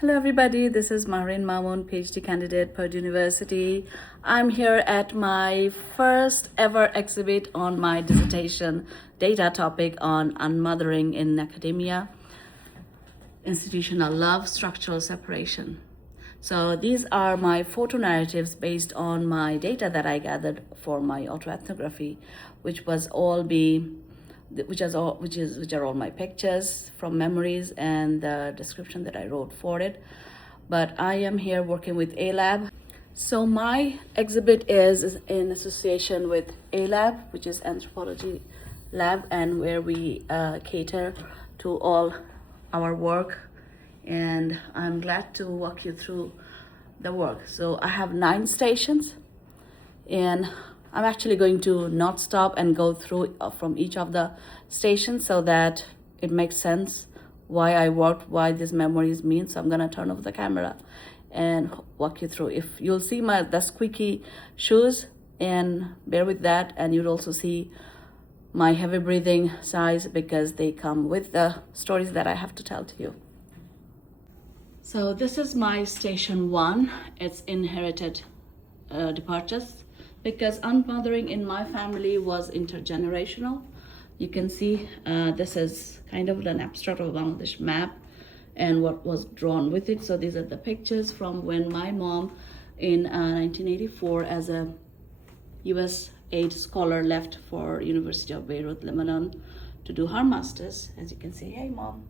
Hello everybody, this is Mamoon, PhD candidate, Purdue University. I'm here at my first ever exhibit on my dissertation data topic on unmothering in academia, institutional love, structural separation. So these are my photo narratives based on my data that I gathered for my autoethnography, which was all be which are all my pictures from memories and the description that I wrote for it. But I am here working with ALab. So my exhibit is in association with ALab, which is anthropology lab, and where we cater to all our work. And I'm glad to walk you through the work. So I have 9 stations, and I'm actually going to not stop and go through from each of the stations so that it makes sense why I worked, why these memories mean. So I'm gonna turn off the camera and walk you through. If you'll see the squeaky shoes, and bear with that, and you'll also see my heavy breathing sighs because they come with the stories that I have to tell to you. So this is my station 1. It's inherited departures, because unmothering in my family was intergenerational. You can see this is kind of an abstract of Bangladesh map and what was drawn with it. So these are the pictures from when my mom in 1984 as a US aid scholar left for University of Beirut, Lebanon to do her master's. As you can see, hey mom.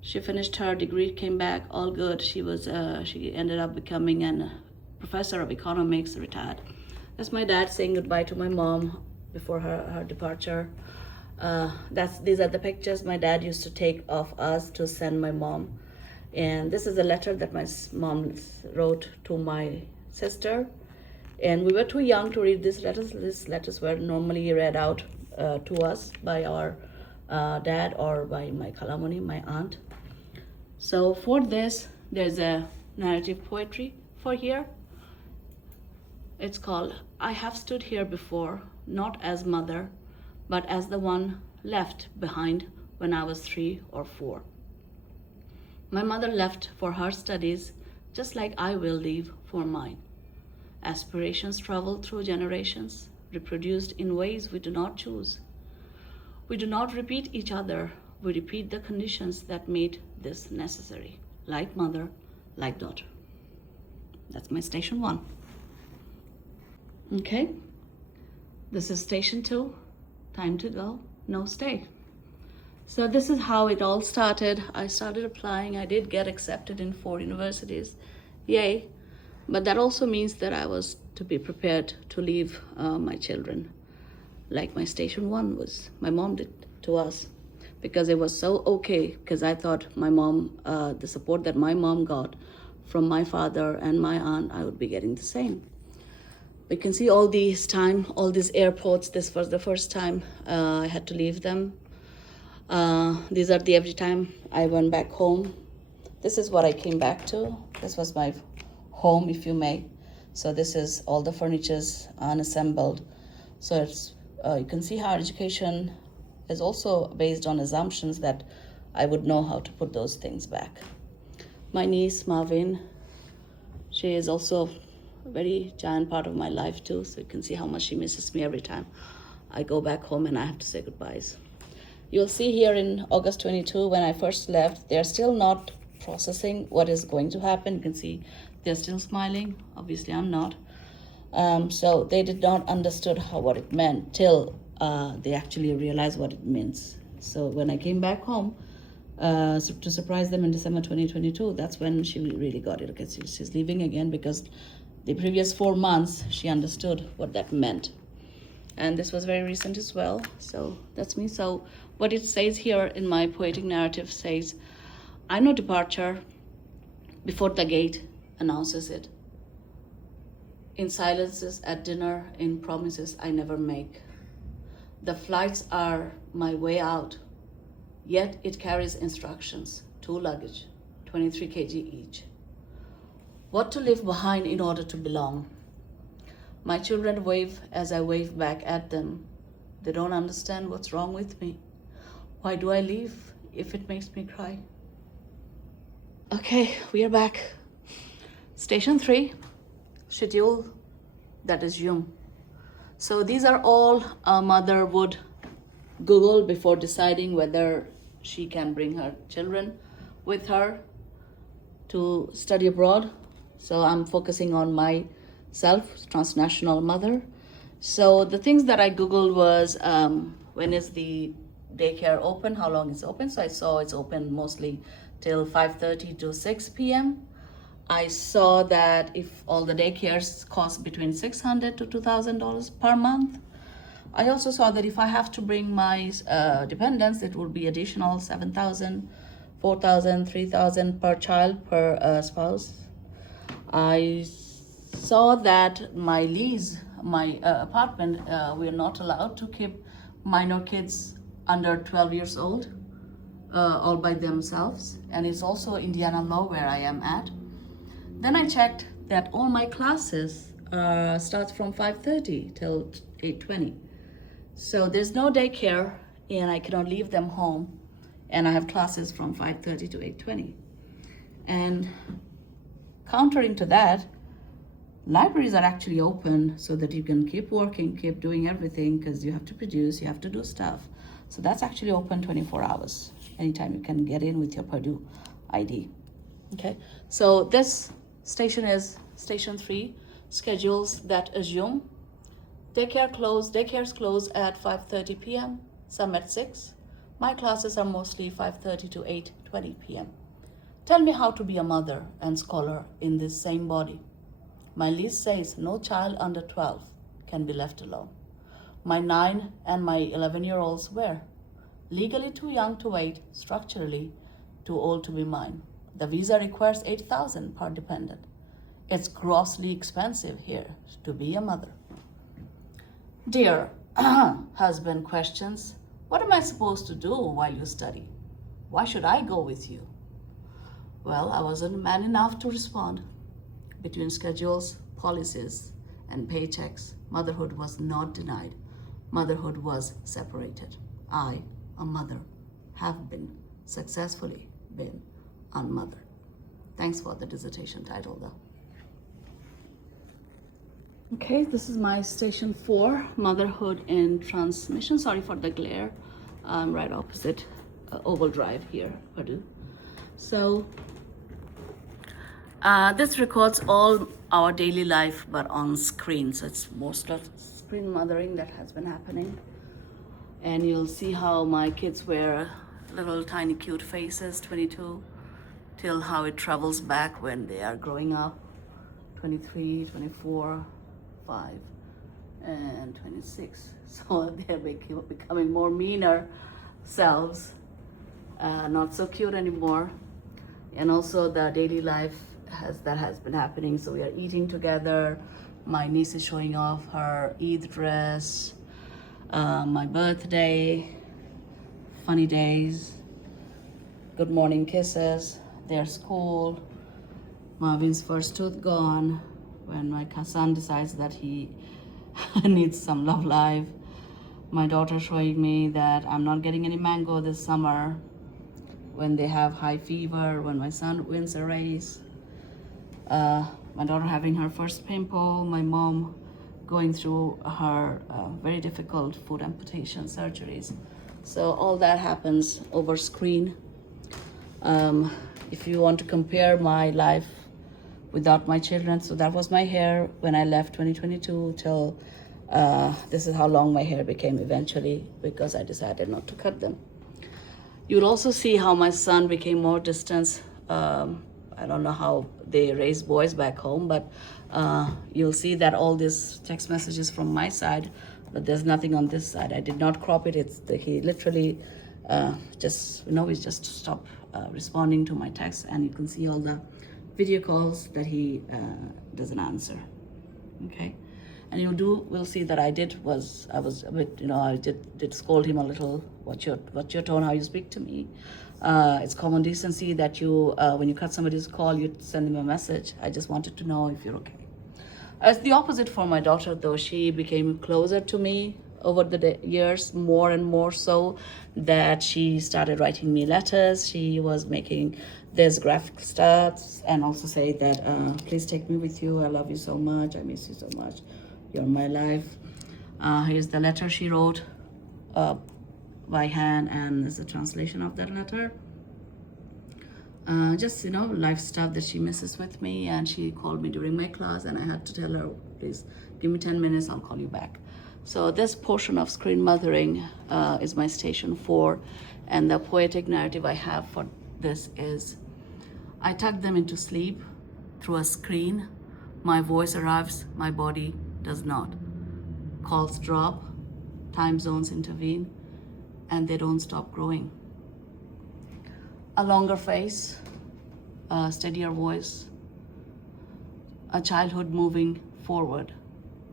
She finished her degree, came back, all good. She ended up becoming a professor of economics, retired. That's my dad saying goodbye to my mom before her departure. These are the pictures my dad used to take of us to send my mom. And this is a letter that my mom wrote to my sister. And we were too young to read these letters. These letters were normally read out to us by our dad or by my Kalamuni, my aunt. So for this, there's a narrative poetry for here. It's called, I have stood here before, not as mother, but as the one left behind when I was 3 or 4. My mother left for her studies, just like I will leave for mine. Aspirations travel through generations, reproduced in ways we do not choose. We do not repeat each other, we repeat the conditions that made this necessary, like mother, like daughter. That's my station 1. Okay, this is station 2, time to go, no stay. So this is how it all started. I started applying, I did get accepted in 4 universities, yay. But that also means that I was to be prepared to leave my children, like my station 1 was, my mom did to us, because it was so okay, because I thought my mom, the support that my mom got from my father and my aunt, I would be getting the same. You can see all these airports. This was the first time I had to leave them. These are the every time I went back home. This is what I came back to. This was my home, if you may. So this is all the furniture's unassembled. So it's, you can see how education is also based on assumptions that I would know how to put those things back. My niece, Marvin, she is also a very giant part of my life too, so you can see how much she misses me every time I go back home and I have to say goodbyes. You'll see here in August 22, when I first left, they're still not processing what is going to happen. You can see they're still smiling. Obviously, I'm not. So they did not understood what it meant till they actually realized what it means. So when I came back home, to surprise them in December 2022, that's when she really got it. Okay, she's leaving again because the previous 4 months, she understood what that meant. And this was very recent as well. So that's me. So what it says here in my poetic narrative says, I know departure before the gate announces it. In silences at dinner, in promises I never make. The flights are my way out, yet it carries instructions, 2 luggage, 23 kg each. What to leave behind in order to belong. My children wave as I wave back at them. They don't understand what's wrong with me. Why do I leave if it makes me cry? Okay, we are back. Station 3, schedule, that is Zoom. So these are all a mother would Google before deciding whether she can bring her children with her to study abroad. So I'm focusing on myself, transnational mother. So the things that I Googled was when is the daycare open, how long it's open. So I saw it's open mostly till 5:30 to 6 p.m. I saw that if all the daycares cost between $600 to $2,000 per month. I also saw that if I have to bring my dependents, it would be additional $7,000, $4,000, $3,000 per child per spouse. I saw that my lease, my apartment, we're not allowed to keep minor kids under 12 years old all by themselves, and it's also Indiana law where I am at. Then I checked that all my classes starts from 5:30 till 8:20. So there's no daycare and I cannot leave them home, and I have classes from 5:30 to 8:20. And countering to that, libraries are actually open so that you can keep working, keep doing everything, because you have to produce, you have to do stuff. So that's actually open 24 hours. Anytime you can get in with your Purdue ID. Okay, so this station is station 3, schedules that assume daycares close at 5:30 p.m., some at 6. My classes are mostly 5:30 to 8:20 p.m. Tell me how to be a mother and scholar in this same body. My lease says no child under 12 can be left alone. My 9 and my 11-year-olds were legally too young to wait, structurally too old to be mine. The visa requires $8,000 per dependent. It's grossly expensive here to be a mother. Dear husband questions, what am I supposed to do while you study? Why should I go with you? Well, I wasn't man enough to respond. Between schedules, policies, and paychecks, motherhood was not denied. Motherhood was separated. I, a mother, have been successfully been unmothered. Thanks for the dissertation title, though. Okay, this is my station 4, motherhood and transmission. Sorry for the glare. I'm right opposite Oval Drive here, Purdue. So this records all our daily life, but on screen. So it's most of screen mothering that has been happening. And you'll see how my kids wear little tiny cute faces, 22, till how it travels back when they are growing up, 23, 24, 5, and 26. So they're becoming more meaner selves, not so cute anymore. And also the daily life has been happening. So we are eating together. My niece is showing off her Eid dress, my birthday, funny days, good morning kisses, their school, Marvin's first tooth gone, when my son decides that he needs some love life, my daughter showing me that I'm not getting any mango this summer, when they have high fever, when my son wins a race, my daughter having her first pimple, my mom going through her very difficult foot amputation surgeries. So all that happens over screen. If you want to compare my life without my children, so that was my hair when I left 2022 till this is how long my hair became eventually, because I decided not to cut them. You'll also see how my son became more distant. I don't know how they raise boys back home, but you'll see that all these text messages from my side, but there's nothing on this side. I did not crop it. He literally we just stopped responding to my text, and you can see all the video calls that he doesn't answer. Okay, and we'll see that I was a bit, I did scold him a little. What's your tone? How you speak to me? It's common decency that you, when you cut somebody's call, you send them a message. I just wanted to know if you're okay. It's the opposite for my daughter, though. She became closer to me over the years, more and more so, that she started writing me letters. She was making this graphic stuff and also say that, please take me with you. I love you so much. I miss you so much. You're my life. Here's the letter she wrote by hand, and there's a translation of that letter. Just, life stuff that she misses with me. And she called me during my class, and I had to tell her, please give me 10 minutes, I'll call you back. So this portion of screen mothering is my station 4, and the poetic narrative I have for this is: I tuck them into sleep through a screen. My voice arrives, my body does not. Calls drop, time zones intervene, and they don't stop growing. A longer face, a steadier voice, a childhood moving forward.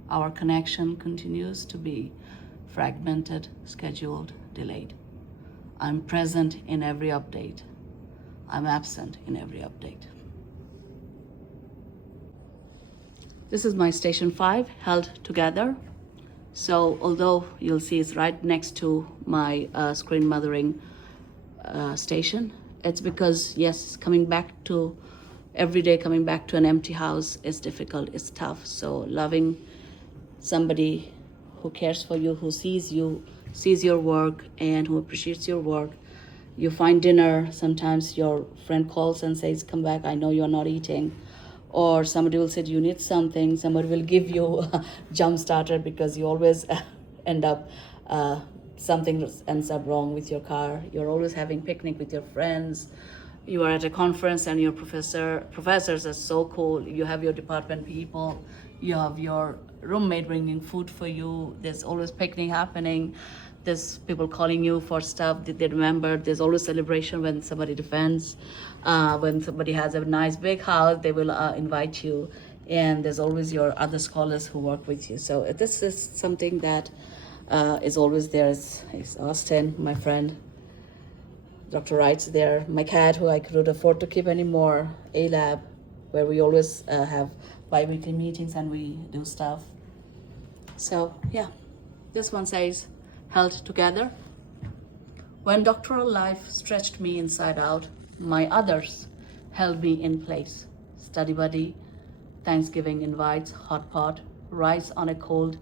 Our connection continues to be fragmented, scheduled, delayed. I'm present in every update. I'm absent in every update. This is my station 5, held together. So although you'll see it's right next to my screen mothering station, it's because, yes, every day coming back to an empty house is difficult, it's tough. So loving somebody who cares for you, who sees you, sees your work, and who appreciates your work. You find dinner, sometimes your friend calls and says, come back, I know you're not eating. Or somebody will say, you need something. Somebody will give you a jump starter because you always end up, something ends up wrong with your car. You're always having picnic with your friends. You are at a conference and your professors are so cool. You have your department people. You have your roommate bringing food for you. There's always picnic happening. There's people calling you for stuff that they remember. There's always celebration when somebody defends. When somebody has a nice big house, they will invite you. And there's always your other scholars who work with you. So this is something that is always there. It's Austin, my friend. Dr. Wright's there. My cat, who I couldn't afford to keep anymore. ALab, where we always have bi-weekly meetings and we do stuff. So yeah, this one says, held together. When doctoral life stretched me inside out, my others held me in place. Study buddy, Thanksgiving invites, hot pot, ride on a cold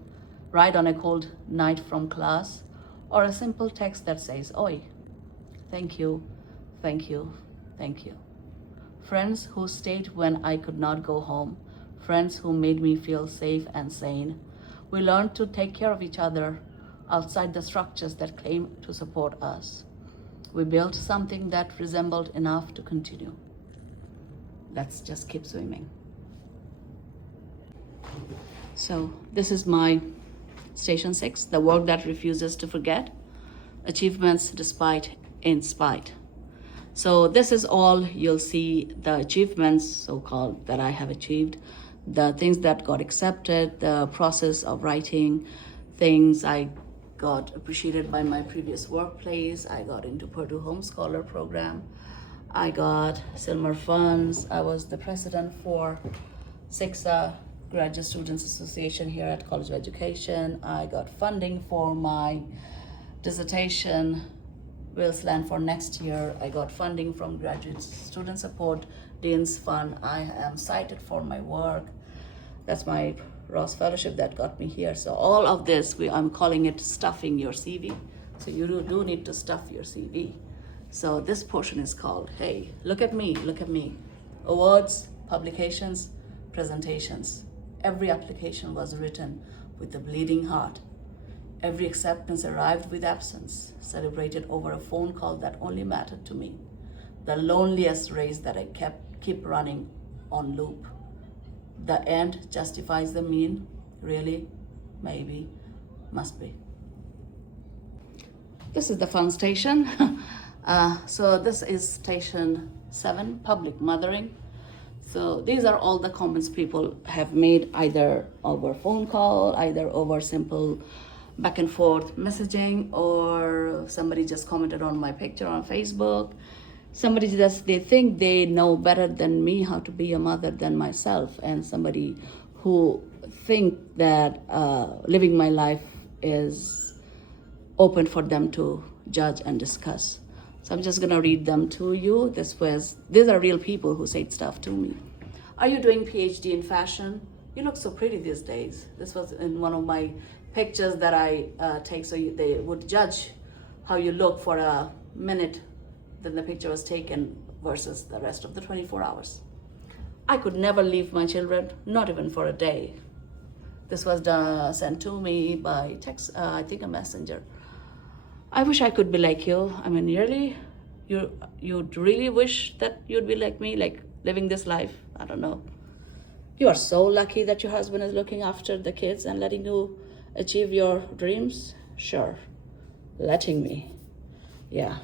night from class, or a simple text that says, oi, thank you, thank you, thank you. Friends who stayed when I could not go home, friends who made me feel safe and sane. We learned to take care of each other outside the structures that claim to support us. We built something that resembled enough to continue. Let's just keep swimming. So this is my station 6, the work that refuses to forget, achievements despite in spite. So this is all you'll see, the achievements, so-called, that I have achieved, the things that got accepted, the process of writing things. I got appreciated by my previous workplace. I got into Purdue Home Scholar program. I got Silmer funds. I was the president for SIXA, Graduate Students Association here at College of Education. I got funding for my dissertation, Wilsland, for next year. I got funding from Graduate Student Support, Dean's Fund. I am cited for my work. That's my Ross Fellowship that got me here. So all of this, I'm calling it stuffing your CV. So you do need to stuff your CV. So this portion is called, hey, look at me, look at me. Awards, publications, presentations. Every application was written with a bleeding heart. Every acceptance arrived with absence, celebrated over a phone call that only mattered to me. The loneliest race that I keep running on loop. The end justifies the mean, really, maybe, must be. This is the fun station. So this is station 7, public mothering. So these are all the comments people have made, either over phone call, either over simple back and forth messaging, or somebody just commented on my picture on Facebook. Somebody they think they know better than me how to be a mother than myself, and somebody who think that living my life is open for them to judge and discuss. So I'm just gonna read them to you. These are real people who said stuff to me. Are you doing PhD in fashion? You look so pretty these days. This was in one of my pictures that I take, so they would judge how you look for a minute that the picture was taken versus the rest of the 24 hours. I could never leave my children, not even for a day. This was sent to me by text, I think a messenger. I wish I could be like you. I mean, really? You'd really wish that you'd be like me, like living this life? I don't know. You are so lucky that your husband is looking after the kids and letting you achieve your dreams. Sure, letting me. Yeah.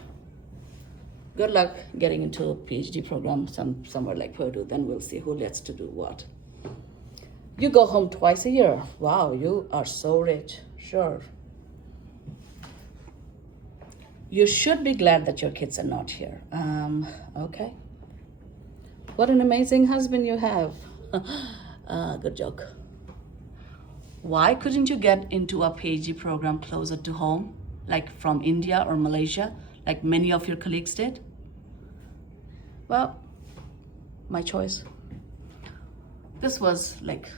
Good luck getting into a PhD program somewhere like Purdue. Then we'll see who gets to do what. You go home twice a year. Wow, you are so rich. Sure. You should be glad that your kids are not here. Okay. What an amazing husband you have. Good joke. Why couldn't you get into a PhD program closer to home, like from India or Malaysia, like many of your colleagues did? Well, my choice. This was like,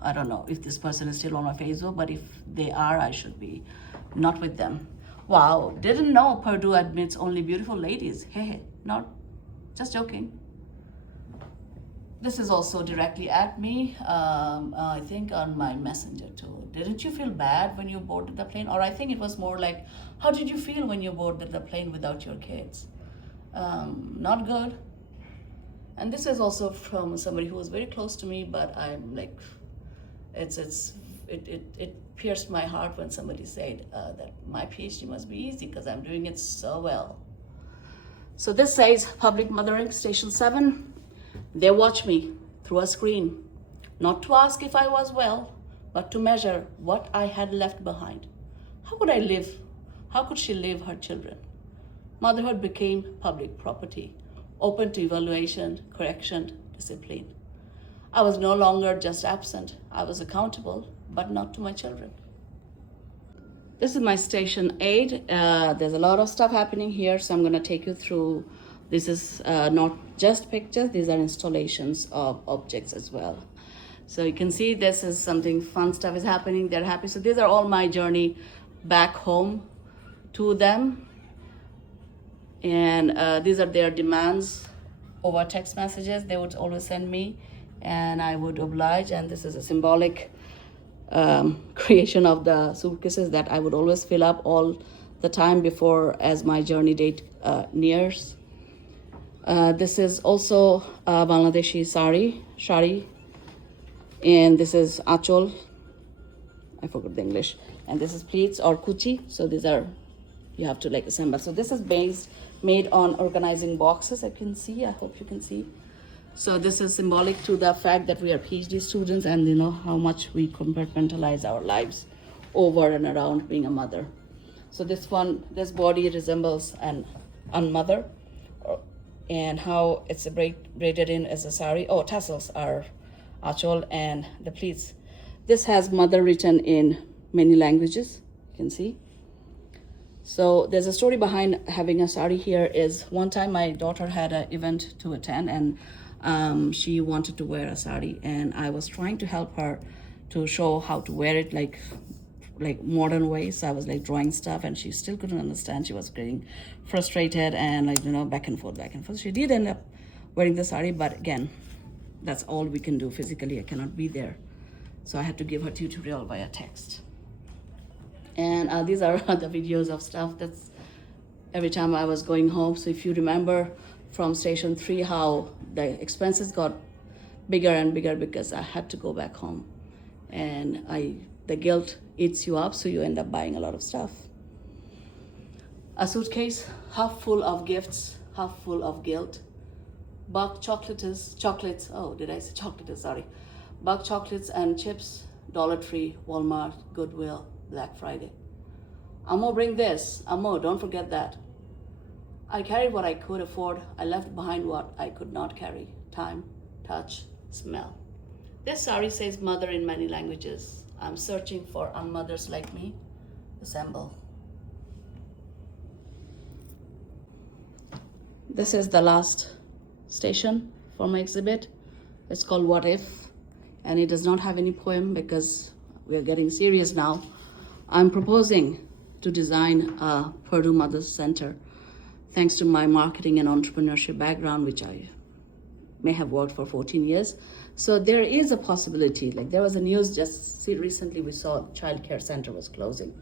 I don't know if this person is still on my Facebook, but if they are, I should be not with them. Wow, didn't know Purdue admits only beautiful ladies. Hey, not just joking. This is also directly at me, I think on my messenger too. Didn't you feel bad when you boarded the plane? Or I think it was more like, how did you feel when you boarded the plane without your kids? Not good. And this is also from somebody who was very close to me, but I'm like, it pierced my heart when somebody said that my PhD must be easy because I'm doing it so well. So this says public mothering, station 7. They watch me through a screen, not to ask if I was well, but to measure what I had left behind. How could I live? How could she leave her children? Motherhood became public property, open to evaluation, correction, discipline. I was no longer just absent. I was accountable, but not to my children. This is my station 8. There's a lot of stuff happening here, so I'm going to take you through. This is not just pictures, these are installations of objects as well. So you can see this is something fun stuff is happening. They're happy. So these are all my journey back home to them. And these are their demands over text messages. They would always send me and I would oblige. And this is a symbolic creation of the suitcases that I would always fill up all the time before as my journey date nears. This is also Bangladeshi shari, and this is achol. I forgot the English. And this is pleats or kuchi. So these are, you have to like assemble. So this is made on organizing boxes. I hope you can see. So this is symbolic to the fact that we are PhD students and you know how much we compartmentalize our lives over and around being a mother. So this body resembles an mother, and how it's braided in as a sari. Oh, tassels are achol and the pleats. This has mother written in many languages, you can see. So there's a story behind having a sari here is one time my daughter had an event to attend and she wanted to wear a sari and I was trying to help her to show how to wear it like modern ways. So I was like drawing stuff and she still couldn't understand. She was getting frustrated and like, you know, back and forth. She did end up wearing the sari, but again, that's all we can do physically. I cannot be there. So I had to give her tutorial via text. And these are the videos of stuff that's every time I was going home. So if you remember from station 3, how the expenses got bigger and bigger because I had to go back home. And the guilt eats you up, so you end up buying a lot of stuff. A suitcase half full of gifts, half full of guilt. Buck chocolates, oh, did I say chocolates, sorry. Buck chocolates and chips, Dollar Tree, Walmart, Goodwill, Black Friday. Amo, bring this. Amo, don't forget that. I carried what I could afford. I left behind what I could not carry. Time, touch, smell. This sari says mother in many languages. I'm searching for unmothers like me. Assemble. This is the last station for my exhibit. It's called What If, and it does not have any poem because we are getting serious now. I'm proposing to design a Purdue Mothers Center thanks to my marketing and entrepreneurship background, which I may have worked for 14 years. So there is a possibility, like there was a news just recently we saw child care center was closing.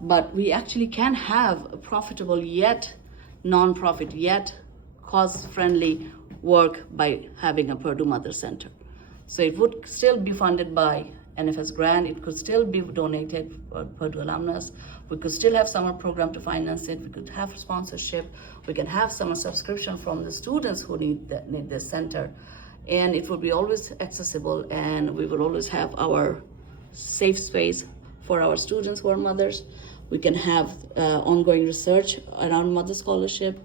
But we actually can have a profitable yet non-profit yet cause-friendly work by having a Purdue Mother Center. So it would still be funded by NFS grant, it could still be donated for Purdue alumnus, we could still have summer program to finance it, we could have sponsorship, we can have summer subscription from the students who need this center, and it would be always accessible, and we will always have our safe space for our students who are mothers. We can have ongoing research around mother scholarship.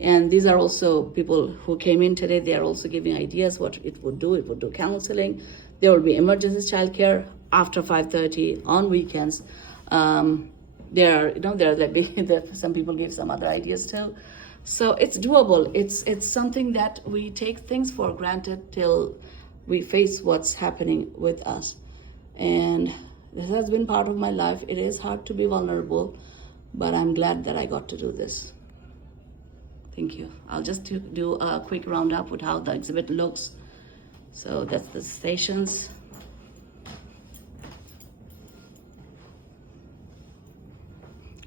And these are also people who came in today. They are also giving ideas what it would do. It would do counseling. There will be emergency childcare after 5:30 on weekends. Some people give some other ideas too. So it's doable. It's something that we take things for granted till we face what's happening with us. And this has been part of my life. It is hard to be vulnerable, but I'm glad that I got to do this. Thank you. I'll just do a quick roundup with how the exhibit looks. So that's the stations.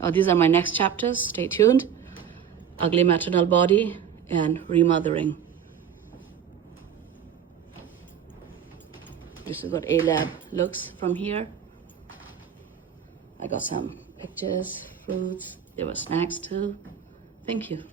Oh, these are my next chapters. Stay tuned. Ugly maternal body and remothering. This is what ALab looks from here. I got some pictures, fruits. There were snacks too. Thank you.